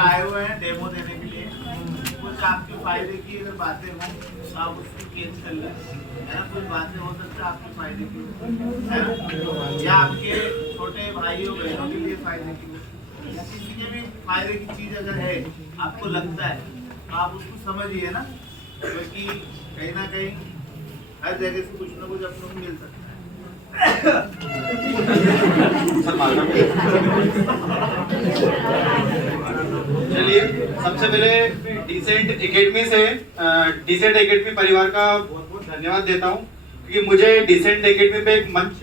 आए हुए हैं डेमो देने के लिए, कुछ आपके फायदे की अगर बातें हों तो आप उसको केस कर लें, है ना। कुछ बातें हो सकती है आपके फायदे की, है ना, या आपके छोटे भाइयों बहनों के लिए फायदे की, या किसी के भी फायदे की चीज अगर है आपको लगता है तो आप उसको समझिए ना, क्योंकि कहीं ना कहीं हर जगह से कुछ ना कुछ अपने को मिल सकता है। चलिए, सबसे पहले डिसेंट एकेडमी परिवार का बहुत बहुत धन्यवाद देता हूँ, क्योंकि मुझे डिसेंट एकेडमी पे एक मंच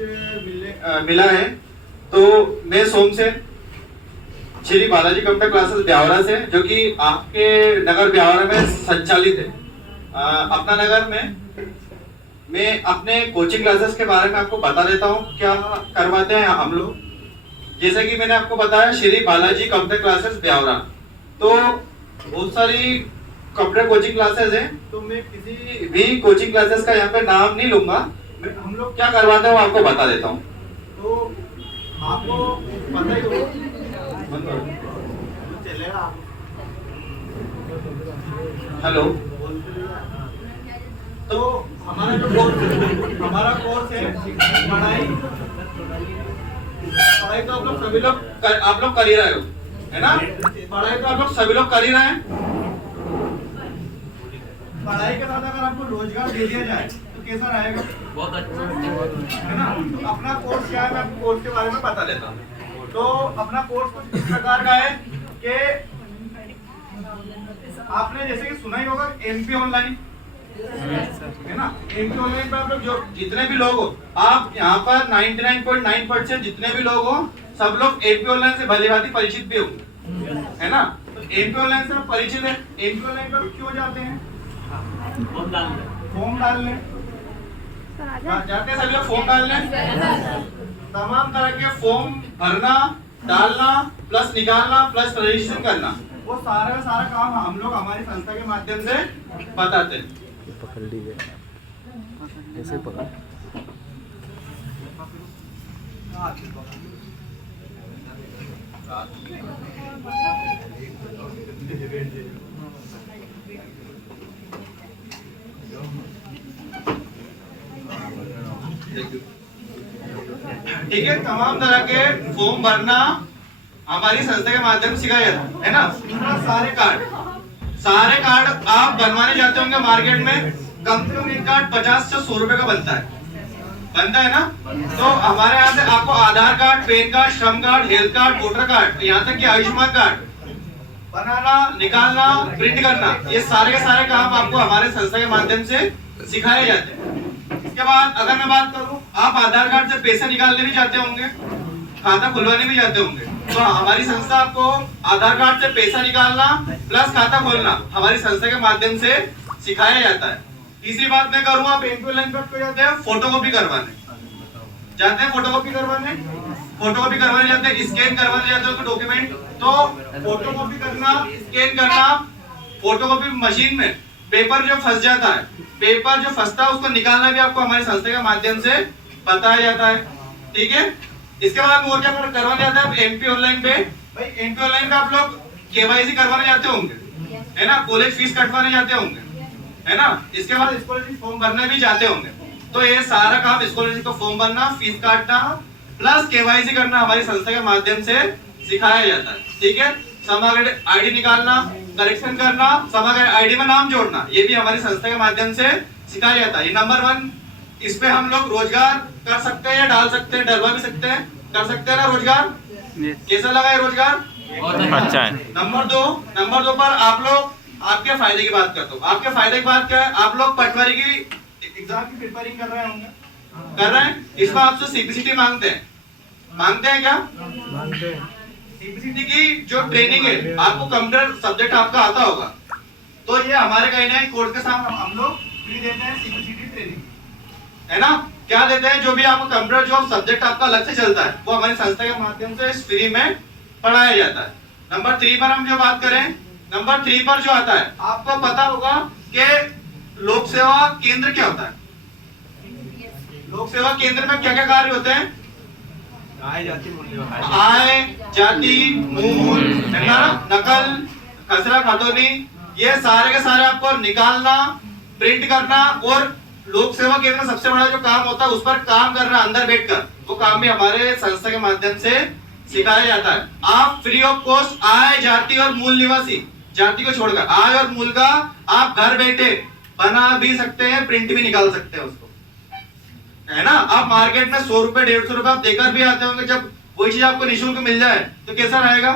मिला है। तो मैं सोमसेन श्री बालाजी कंप्यूटर क्लासेस ब्यावरा से, जो कि आपके नगर ब्यावरा में संचालित है। अपना नगर में मैं अपने कोचिंग क्लासेस के बारे में आपको बता देता हूँ क्या करवाते हैं हम लोग। जैसे कि मैंने आपको बताया श्री बालाजी कंप्यूटर क्लासेस ब्यावरा, तो बहुत सारी कंप्यूटर कोचिंग क्लासेस हैं। तो मैं किसी भी कोचिंग क्लासेस का यहाँ पे नाम नहीं लूंगा, हम लोग क्या करवाते हैं वो आपको बता देता हूँ। तो आपको पता ही होगा, चलेगा। हेलो, तो हमारा कोर्स है पढ़ाई तो आप लोग कर ही रहे हो, है ना। पढ़ाई तो आप लोग सभी लोग कर ही रहे हैं। पढ़ाई के साथ अगर आपको रोजगार दे दिया जाए तो कैसा रहेगा? बहुत अच्छा, है ना। तो अपना कोर्स क्या है, मैं आपको कोर्स के बारे में बता देता हूँ। तो अपना कोर्स कुछ इस प्रकार का है कि आपने जैसे कि सुना ही होगा एमपी ऑनलाइन, है ना। एमपी ऑनलाइन पे आप लोग जो जितने भी लोग हो, आप यहाँ पर 99.9% जितने भी लोग हो, सब लोग एमपी ऑनलाइन से भलीभांति परिचित भी होंगे, है ना। तो एमपी ऑनलाइन से आप परिचित है। एमपी ऑनलाइन पर क्यों जाते हैं? फॉर्म डालने जाते हैं सभी लोग, फॉर्म डालने। तमाम तरह के फॉर्म भरना, डालना, प्लस निकालना, प्लस रजिस्ट्रेशन करना, वो सारा काम हम लोग हमारी संस्था के माध्यम से बताते हैं। पकड़ लीजिए, ऐसे पकड़। ठीक है, तमाम तरह के फॉर्म भरना हमारी संस्था के माध्यम से सिखाया जाता है ना। सारे कार्ड आप बनवाने जाते होंगे मार्केट में, कम से कम एक कार्ड 50 से 100 रुपए का बनता है ना। तो हमारे यहाँ से आपको आधार कार्ड, पैन कार्ड, श्रम card, health card, voter card, यहाँ तक कि आयुष्मान कार्ड बनाना, निकालना, प्रिंट करना, ये सारे के सारे काम आपको हमारे संस्था के माध्यम से सिखाए जाते हैं। इसके बाद अगर मैं बात करूँ, आप आधार कार्ड से पैसे निकालने भी जाते होंगे, खाता खुलवाने भी जाते होंगे, तो हमारी संस्था आपको आधार कार्ड से पैसा निकालना प्लस खाता खोलना हमारी संस्था के माध्यम से सिखाया जाता है। तीसरी बात मैं करूँ, आप एमपी ऑनलाइन पर जाते हैं फोटोकॉपी करवाने जाते हैं, फोटोकॉपी करवाने जाते हैं, स्कैन करवाने जाते हैं डॉक्यूमेंट। तो फोटोकॉपी करना, स्कैन करना, फोटोकॉपी मशीन में पेपर जो फंस जाता है, पेपर जो फंसता है उसको निकालना भी आपको हमारी संस्था के माध्यम से बताया जाता है। ठीक है, इसके बाद वो क्या करवाने जाता है एमपी ऑनलाइन पे। भाई एमपी ऑनलाइन पे आप लोग केवाईसी करवाने जाते होंगे, है ना, कॉलेज फीस कटवाने जाते होंगे, है ना। इसके बाद स्कॉलरशिप फॉर्म भरने भी जाते होंगे। तो ये सारा काम स्कॉलरशिप का फॉर्म भरना, फीस काटना प्लस केवाईसी करना हमारी संस्था के माध्यम से सिखाया जाता है। ठीक है, समग्र आईडी निकालना, करेक्शन करना, समग्र आईडी में नाम जोड़ना, ये भी हमारी संस्था के माध्यम से सिखाया जाता है। नंबर 1, इस पे हम लोग रोजगार कर सकते हैं, डाल सकते हैं, डलवा भी सकते हैं, कर सकते हैं ना रोजगार। कैसा लगा ये रोजगार? अच्छा है। नंबर दो पर आप लोग आपके फायदे की बात करते हो। आपके फायदे की बात क्या है? आप लोग पटवारी की एग्जाम की प्रिपेयरिंग कर रहे होंगे, कर रहे हैं। इसमें आपसे सीपीसीटी मांगते हैं क्या? मांगते हैं। सीपीसीटी की जो ट्रेनिंग है, आपको कंप्यूटर सब्जेक्ट आपका आता होगा, तो ये हमारे कहीं ना कोर्स के साथ हम लोग फ्री देते हैं सीपीसीटी ट्रेनिंग, है ना। क्या देते हैं? जो भी आपको कंप्यूटर जो सब्जेक्ट आपका अलग से चलता है वो हमारी संस्था के माध्यम से फ्री में पढ़ाया जाता है। नंबर 3 पर हम जो बात करें, नंबर 3 पर जो आता है, आपको पता होगा कि लोक सेवा केंद्र क्या होता है। लोक सेवा केंद्र में क्या क्या कार्य होते हैं? आय, जाति, मूल, है ना, नकल, खसरा खतौनी, ये सारे के सारे आपको निकालना, प्रिंट करना और लोक सेवा केंद्र में सबसे बड़ा जो काम होता है उस पर काम करना अंदर बैठकर, वो काम भी हमारे संस्था के माध्यम से सिखाया जाता है। आप फ्री ऑफ कॉस्ट आय, जाति और मूल निवासी, जाति को छोड़कर आय और मूल का आप घर बैठे बना भी सकते हैं, प्रिंट भी निकाल सकते हैं उसको, है ना। आप मार्केट में 100 रुपए 150 रुपए आप देकर भी आते होंगे, जब वही चीज आपको निःशुल्क मिल जाए तो कैसा रहेगा,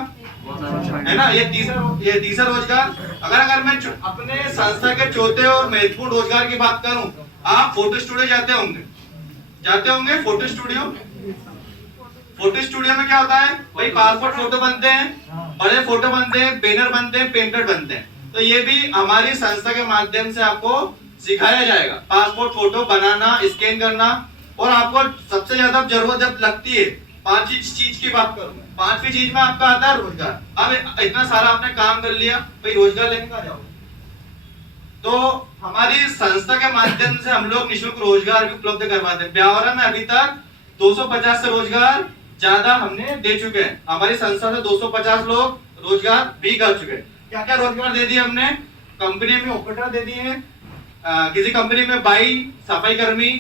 है ना। ये तीसरा रोजगार। अगर मैं अपने संस्था के चौथे और महत्वपूर्ण रोजगार की बात करूं, आप फोटो स्टूडियो जाते होंगे फोटो स्टूडियो में क्या होता है भाई, पासपोर्ट फोटो बनते हैं, बड़े फोटो बनते हैं, बैनर बनते हैं, पेम्पलेट बनते हैं। तो ये भी हमारी संस्था के माध्यम से आपको सिखाया जाएगा, पासपोर्ट फोटो बनाना, स्कैन करना। और आपको सबसे ज्यादा जरूरत जब लगती है, 5 चीज की बात करूं, 5वीं चीज में आपका आता है रोजगार। अब इतना सारा आपने काम कर लिया, भाई रोजगार लेने कहाँ जाओगे। तो हमारी संस्था के माध्यम से हम लोग निःशुल्क रोजगार भी उपलब्ध करवाते हैं। ब्यावरा में अभी तक 250 से रोजगार ज्यादा हमने दे चुके हैं। हमारी संस्था से 250 लोग रोजगार भी कर चुके हैं। क्या क्या रोजगार दे दिए हमने, कंपनी में ऑपरेटर दे दिए हैं, किसी कंपनी में बाई, सफाई कर्मी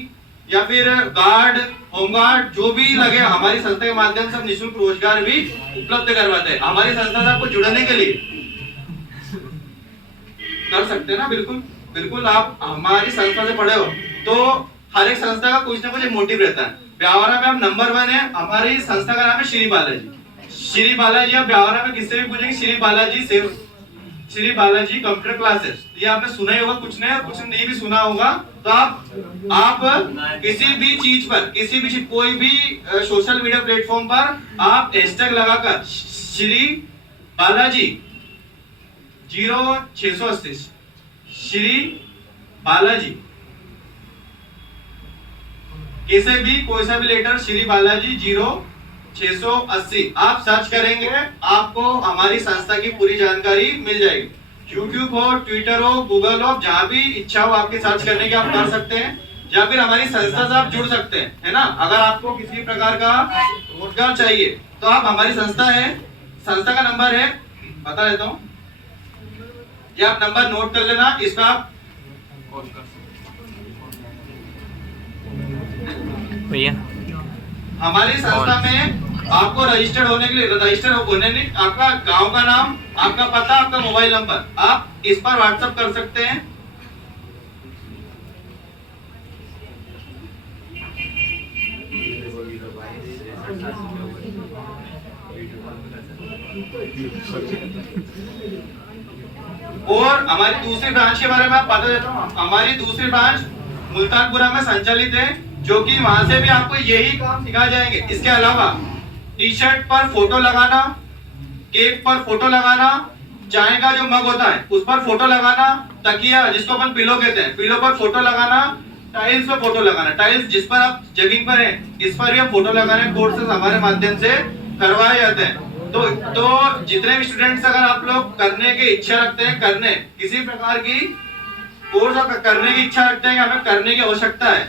या फिर गार्ड, होमगार्ड, जो भी लगे हमारी संस्था के माध्यम से हम निःशुल्क रोजगार भी उपलब्ध करवाते हैं। हमारी संस्था से आपको जुड़ने के लिए कर सकते हैं ना, बिल्कुल आप हमारी संस्था से पढ़े हो तो हर एक संस्था का कुछ ना कुछ मोटिव रहता है। ब्यावरा में हम नंबर 1 है, हमारी संस्था का नाम है श्री बालाजी। आप ब्यावरा में किससे भी पूछेंगे श्री बालाजी कंप्यूटर क्लासेस, ये आपने सुना ही होगा, कुछ नहीं भी सुना होगा। तो आप किसी भी चीज पर, कोई भी सोशल मीडिया प्लेटफॉर्म पर आप हैशटैग लगाकर श्री बालाजी 0680 श्री बालाजी किसी भी कोई सा भी लेटर श्री बालाजी 0680 आप सर्च करेंगे, आपको हमारी संस्था की पूरी जानकारी मिल जाएगी। YouTube हो, ट्विटर हो, गूगल हो, जहां भी इच्छा हो आपकी सर्च करने की आप कर सकते हैं, या फिर हमारी संस्था से आप जुड़ सकते हैं, है ना। अगर आपको किसी प्रकार का रोजगार चाहिए तो आप हमारी संस्था का नंबर है, बता देता हूँ, ये आप नंबर नोट कर लेना, इस पर आप भैया हमारी संस्था में आपको रजिस्टर्ड होने के लिए, आपका गांव का नाम, आपका पता, आपका मोबाइल नंबर आप इस पर व्हाट्सएप कर सकते हैं। और हमारी दूसरी ब्रांच के बारे में आप बता देता हूँ। हमारी दूसरी ब्रांच मुल्तानपुरा में संचालित है, जो कि वहां से भी आपको यही काम सिखाए जाएंगे। इसके अलावा टी शर्ट पर फोटो लगाना, केक पर फोटो लगाना, चाय का जो मग होता है उस पर फोटो लगाना, तकिया जिसको अपन पिलो कहते हैं, पिलो पर फोटो लगाना, टाइल्स पर फोटो लगाना, टाइल्स जिस पर आप जमीन पर है इस पर भी फोटो लगाने कोर्सेज हमारे माध्यम से करवाए जाते हैं। तो जितने भी स्टूडेंट्स अगर आप लोग करने की इच्छा रखते हैं, किसी प्रकार की कोर्स करने की इच्छा रखते हैं कि हमें करने की आवश्यकता है,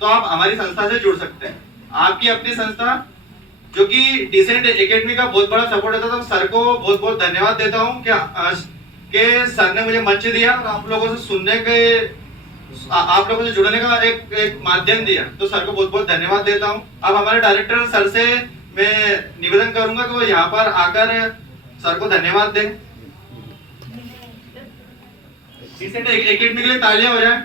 तो आप हमारी संस्था से जुड़ सकते हैं। आपकी अपनी संस्था जो कि डिसेंट एकेडमी का बहुत बड़ा सपोर्ट देता है, तो सर को बहुत बहुत धन्यवाद देता हूं कि सर ने मुझे मंच दिया और आप लोगों से सुनने के, आप लोगों से जुड़ने का एक माध्यम दिया, तो सर को बहुत बहुत धन्यवाद देता हूं। अब हमारे डायरेक्टर सर से मैं निवेदन करूंगा कि वो यहाँ पर आकर सर को धन्यवाद दें। डिसेंट एकेडमी के लिए तालियां हो जाए।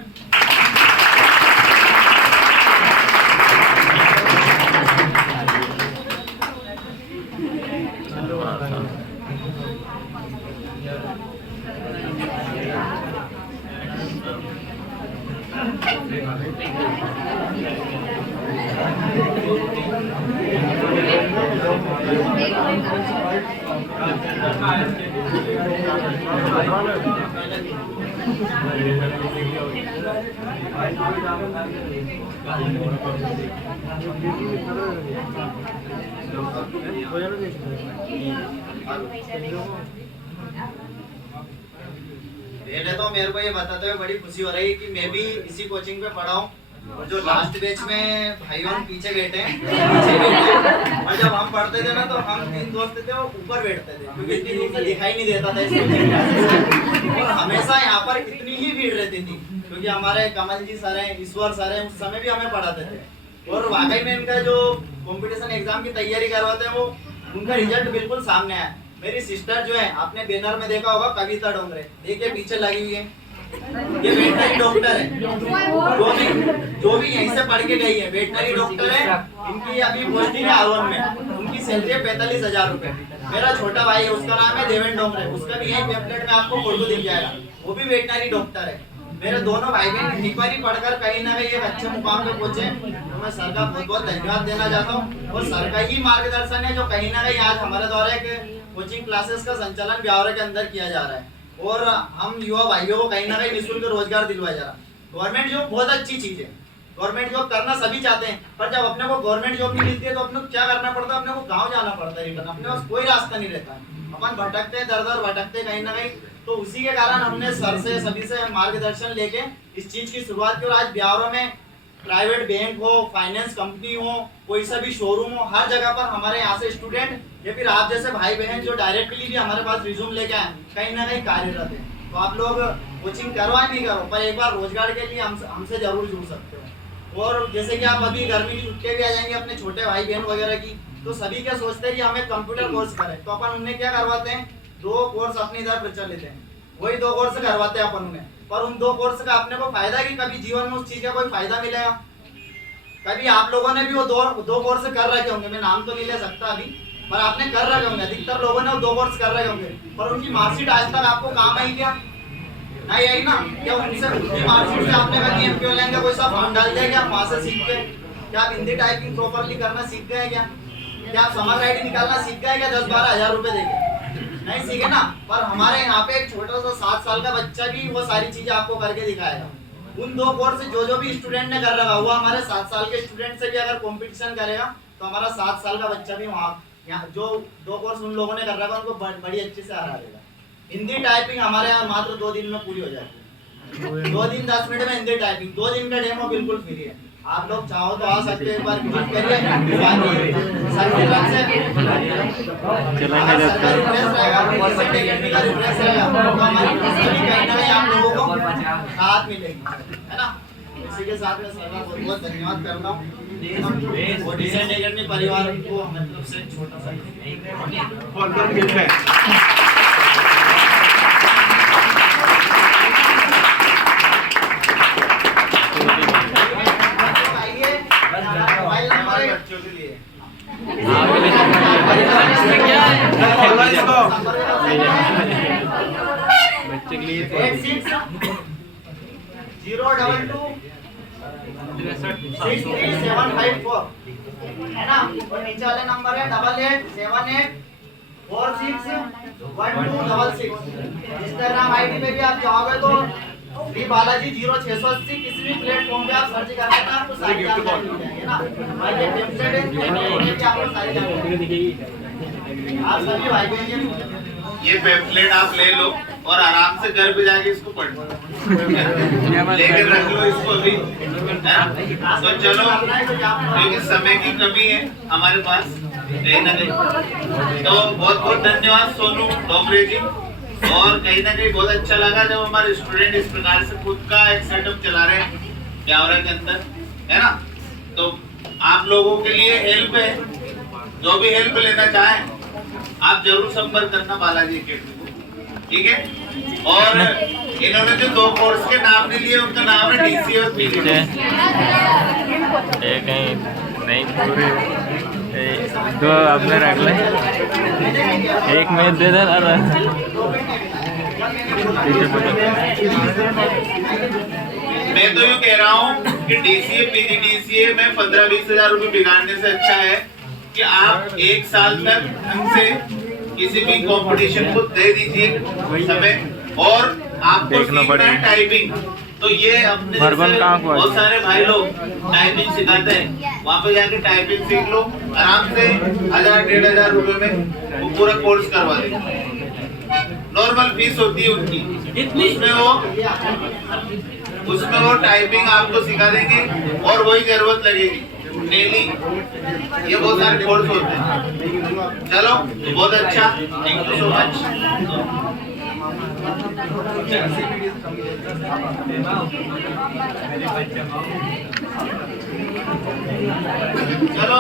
पहले तो मेरे को ये बताते हुए बड़ी खुशी हो रही है कि मैं भी इसी कोचिंग पे पढ़ा हूँ और जो लास्ट बैच में भाइयों पीछे बैठे हैं, पीछे बैठे हैं। और जब हम पढ़ते थे ना तो हम 3 दोस्त थे वो ऊपर बैठते थे क्योंकि इतनी दूर से दिखाई नहीं देता था इसमें। और हमेशा यहाँ पर इतनी ही भीड़ रहती थी क्योंकि हमारे कमल जी सर हैं, ईश्वर सर हैं, उस समय भी हमें पढ़ाते थे। और वाकई में इनका जो कंपटीशन एग्जाम की तैयारी करवाते हैं वो उनका रिजल्ट बिल्कुल सामने आया। मेरी सिस्टर जो है आपने बैनर में देखा होगा कविता डोंगरे, देखिए पीछे लगी हुई है, ये वेटनरी डॉक्टर है जो भी यहीं से पढ़ के गई है, वेटनरी डॉक्टर है। इनकी अभी पोस्टिंग है R1 में, उनकी सैलरी है 45,000 रुपए। मेरा छोटा भाई है उसका नाम है देवेंद्र डोंगरे, उसका भी यही पैम्फलेट में आपको फोटो दिख जाएगा, वो भी वेटनरी डॉक्टर है। मेरे दोनों भाई बहन एक बार ही पढ़कर कहीं ना कहीं एक अच्छे मुकाम पे पहुंचे, तो मैं सर का बहुत बहुत धन्यवाद देना चाहता हूँ। और सर का ही मार्गदर्शन है जो कहीं ना कहीं आज हमारे द्वारा एक कोचिंग क्लासेस का संचालन ब्यावरा के अंदर किया जा रहा है और हम युवा भाइयों को कहीं ना कहीं निःशुल्क रोजगार दिलवाया जा रहा है। गवर्नमेंट जॉब बहुत अच्छी चीज है, गवर्नमेंट जॉब करना सभी चाहते हैं, पर जब अपने को गवर्नमेंट जॉब नहीं मिलती है तो अपने को क्या करना पड़ता है, अपने को गाँव जाना पड़ता है रिटर्न, अपने पास कोई रास्ता नहीं रहता है, अपन भटकते हैं, दर दर भटकते हैं कहीं ना कहीं। तो उसी के कारण हमने सर से सभी से मार्गदर्शन लेके इस चीज की शुरुआत की और आज ब्यावरा में प्राइवेट बैंक हो, फाइनेंस कंपनी हो, कोई सा भी शोरूम हो, हर जगह पर हमारे यहाँ से स्टूडेंट या फिर आप जैसे भाई बहन जो डायरेक्टली भी हमारे पास रिज्यूम लेके आए कहीं ना कहीं कार्यरत है। तो आप लोग कोचिंग करवा नहीं करो पर एक बार रोजगार के लिए हमसे जरूर जुड़ सकते हो। और जैसे कि आप अभी गर्मी की छुट्टियां भी आ जाएंगे अपने छोटे भाई बहन वगैरह की, तो सभी क्या सोचते हैं कि हमें कंप्यूटर कोर्स करें, तो अपन उन्हें क्या करवाते हैं, 2 कोर्स अपने इधर प्रचलित हैं, वही 2 कोर्स करवाते हैं अपन उन्हें। पर उन 2 कोर्स का अपने को फायदा है कि कभी जीवन में उस चीज का कोई फायदा मिलेगा। कभी आप लोगों ने भी वो दो कोर्स कर रखे होंगे, मैं नाम तो नहीं ले सकता अभी, पर आपने कर रखे होंगे, अधिकतर लोगों ने वो 2 कोर्स कर रखे होंगे, पर उनकी मार्कशीट आज तक आपको काम आई क्या? नहीं आई ना। क्या उनसे उनकी मार्कशीट से आपने कभी एमपीओ लेंगे कोई सा फॉर्म डाल दिया क्या वहां से सीख के? क्या आप हिंदी टाइपिंग प्रॉपर्ली करना सीख गए क्या? क्या आप समग्र आईडी निकालना सीख गए क्या 10-12 हजार रुपए देके? नहीं सीखे ना। पर हमारे यहाँ पे एक छोटा सा 7 साल का बच्चा भी वो सारी चीजें आपको करके दिखाएगा। उन 2 कोर्स जो भी स्टूडेंट ने कर रखा हुआ हमारे 7 साल के स्टूडेंट से भी अगर कंपटीशन करेगा तो हमारा 7 साल का बच्चा भी वहाँ यहाँ जो 2 कोर्स उन लोगों ने कर रखा उनको बड़ी अच्छे से हरा देगा। हिंदी टाइपिंग हमारे यहाँ मात्र 2 दिन में पूरी हो जाती है, 2 दिन 10 मिनट में हिंदी टाइपिंग, 2 दिन का डेमो बिल्कुल फ्री है। आप लोग चाहो तो आ सकते हैं, एक बार विजिट करिए। आप लोगों को साथ मिलेगी, है ना। इसी के साथ में सर का बहुत बहुत धन्यवाद करता हूँ और डिसेंट एकेडमी परिवार को मतलब से छोटा सा बच्चों के लिए बच्चे के लिए 8602633754 है ना। और नीचे वाले नंबर है 8878461266। इंस्टाग्राम आईडी पे भी आप जाओगे तो श्री बालाजी 0680 किसी भी प्लेटफॉर्म पे आप सर्च कर लेना, आपको सारी जानकारी मिल जाएगी ना। और ये टेम्पलेट है कि आपको सारी जानकारी आप सभी भाई बहन ये पैम्फलेट आप ले लो और आराम से घर पे जाके इसको पढ़ लो, लेकर रख लो इसको अभी, है ना। तो चलो क्योंकि समय की कमी है हमारे पास कहीं ना कहीं, तो बहुत बहुत धन्यवाद सोनू डोंगरे जी। और कहीं ना कहीं बहुत अच्छा लगा जब हमारे स्टूडेंट इस प्रकार से खुद का एक सेटअप चला रहे हैं ब्यावरा के अंदर, है ना। तो आप लोगों के लिए हेल्प है, जो भी हेल्प लेना चाहें आप जरूर संपर्क करना बालाजी अकेडमी को, ठीक है। और इन्होंने जो 2 कोर्स के नाम नहीं लिए उनका नाम है डीसी और पीजी। एक नहीं पूरे 2 आपने रख ले, एक में दे दे। मैं तो यूँ कह रहा हूँ कि डीसीए पीजीडीसीए में 15-20 हजार रुपए बिगाड़ने से अच्छा है कि आप 1 साल तक हमसे किसी भी कंपटीशन को दे दीजिए समय, और आपको सीखना है टाइपिंग, तो ये अपने बहुत सारे भाई लोग टाइपिंग सिखाते हैं, वहाँ पे जाके टाइपिंग सीख लो आराम से 1000-1500 रुपए में वो पूरा कोर्स करवा देंगे। नॉर्मल फीस होती है उनकी, उसमें वो उसमें वो टाइपिंग आपको सिखा देंगे और वही जरूरत लगेगी डेली। ये बहुत सारे कोर्स होते हैं। चलो तो बहुत अच्छा, थैंक यू सो मच। चलो